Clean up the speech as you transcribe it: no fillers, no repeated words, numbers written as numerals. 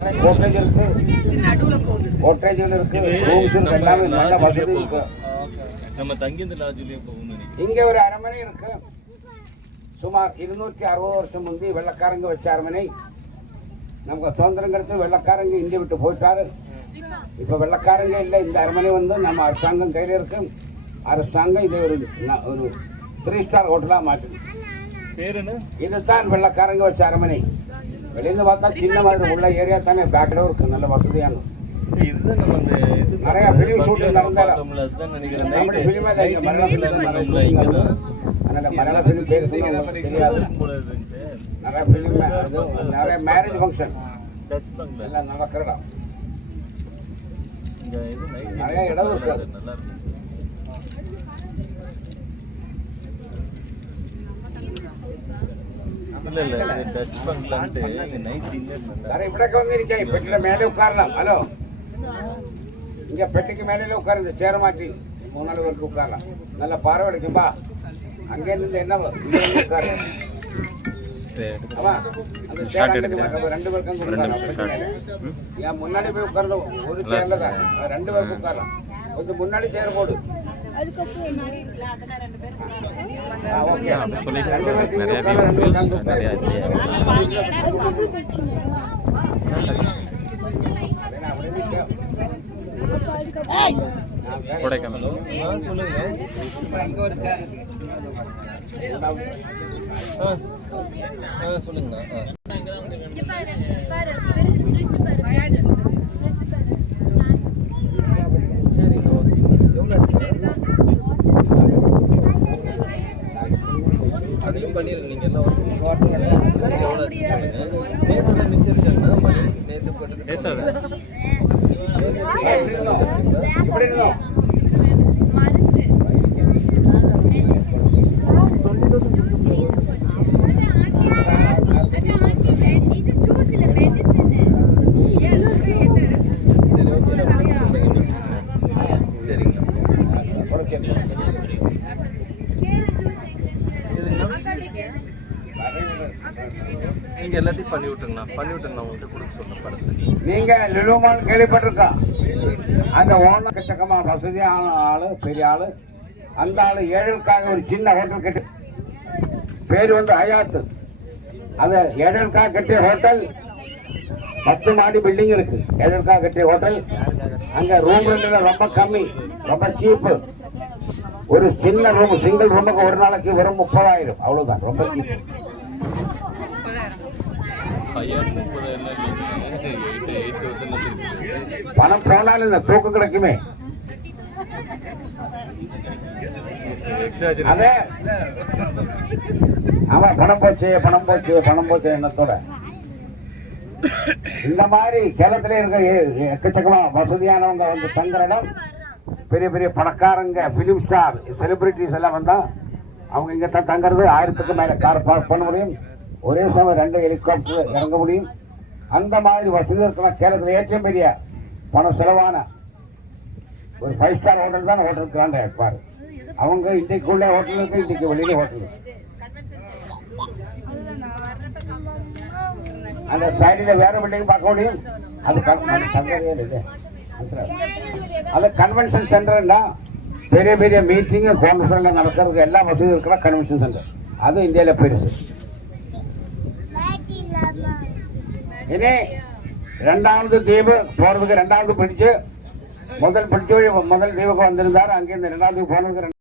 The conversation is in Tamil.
கோட்டேஜ் இருக்கு, கோட்டேஜில் இருக்கு, ரூம்ஸ் இருக்கு, எல்லாமே நல்ல வசதி இருக்கு. நம்ம தங்கி இந்த லாட்ஜ்லயே போகணும். இங்க ஒரு அரண்மனை இருக்கு. சுமார் 260 வருஷம் முந்தி வெள்ளக்காரங்க வச்ச அரண்மனை. நமக்கு சுதந்திரம் கிடைத்து வெள்ளக்காரங்க இந்திய விட்டு போயிட்டாரு. இப்ப வெள்ளக்காரங்க இல்லை. இந்த அரண்மனை வந்து நம்ம அரசாங்கம் கையில இருக்கு. அரசாங்கம் இதை ஒரு 3 ஸ்டார் ஹோட்டலா மாற்று. இதுதான் வெள்ளக்காரங்க வச்ச அரண்மனை. வெளியிருந்து பார்த்தா சின்ன மாதிரி உள்ள ஏரியா தானே, பேக்ல இருக்கு, நல்ல வசதியான. நிறைய பிலிம் ஷூட்டிங் நடந்தாலும் மலையாள பிலிம் பேர் சொன்னா தெரியாது. நிறைய பிலிம், நிறைய மேரேஜ் ஃபங்க்ஷன் எல்லாம் நடக்கிறடா. நிறைய இடம் இருக்காது. சார் இവിടൊക്കെ വന്നിരിക്കാം. ഈ പെട്ടിയുടെ മേലെ ഉட்காரலாம். ഹലോ, இங்க பெட்டிக்கு மேலே உட்காருங்க. சேர மாட்டி 3-4 பேருக்கு உட்காரலாம். நல்ல பார்வை கிடைக்கும்பா. அங்கே இருந்து என்ன உட்காரு. ஆமா, அந்த சேர் அங்கே 2 பேருக்கும் உட்காரலாம். ஏன் முன்னாடி போய் உட்கார்ந்து ஒரு சேர்ல தான் 2 பேருக்கு உட்காரலாம். கொஞ்சம் முன்னாடி சேர் போடு. ஓகே, 2 பேருக்கு இங்கே உட்காரலாம், 2 பேருக்கு அங்கே சொல்லுங்க. அதையும் பண்ணிடுங்க. நீங்க எல்லாம் நீங்க எல்லாத்தையும் பண்ணி விட்டுருங்கண்ணா. உங்கள்கிட்ட கொடுக்க சொல்ல படத்தை. நீங்க லுலு மால் கேள்விப்பட்டிருக்கா? அந்த ஓனர் கச்சக்கமா வசதியான ஆளு, பெரிய ஆளு. அந்த ஆளு ஏழைகளுக்காக ஒரு சின்ன ஹோட்டல் கட்டி, பேரு வந்து ஹயாத். அது ஏழைகளுக்காக கட்டிய ஹோட்டல். 10 மாடி பில்டிங் இருக்கு. ஏழைகளுக்காக கட்டிய ஹோட்டல். அங்க ரூம் ரொம்ப கம்மி, ரொம்ப சீப்பு. ஒரு சின்ன ரூம், சிங்கிள் ரூமுக்கு ஒரு நாளைக்கு வெறும் 30,000. அவ்வளவுதான், ரொம்ப சீப். பணம் போனாலும் இந்த தூக்கம் கிடைக்குமே. அதே ஆமா, பணம் போச்சு எண்ணத்தோட. இந்த மாதிரி கேரளத்திலே இருக்க எக்கச்சக்கமா வசதியானவங்க வந்து தங்குற இடம். பெரிய பெரிய பணக்காரங்க, பிலிம் ஸ்டார், செலிபிரிட்டிஸ் எல்லாம் வந்தா அவங்க இங்க தான் தங்குறது. 1000க்கு மேல கார் பார்க் பண்ண முடியும். ஒரே சமயம் 2 ஹெலிகாப்டர் இறங்க முடியும். அந்த மாதிரி வசதி இருக்கலாம். கேரளத்தில் ஏற்றம் பெரிய பணம் செலவான ஒரு 5 ஸ்டார் ஹோட்டல் தான் ஹோட்டல் கிராண்ட் பாரு. அவங்க இன்றைக்கு உள்ள ஹோட்டல் இருக்கு, இன்றைக்கு வெளியில ஹோட்டல். அந்த சைடில் வேற பில்டிங் பார்க்க முடியும். அது கன்வென்ஷன் சென்டர்னா பெரிய பெரிய மீட்டிங் கான்ஃபரன்ஸ்ல நடக்கிறதுக்கு எல்லா வசதியும் இருக்கிற கன்வென்ஷன் சென்டர். அது இந்தியாவில பெருசு. இனி 2வது தீவு போறதுக்கு 2வது பிடிச்சு, முதல் பிடிச்ச முதல் தீவுக்கு வந்திருந்தாரு. அங்கிருந்து 2வது போனதுக்கு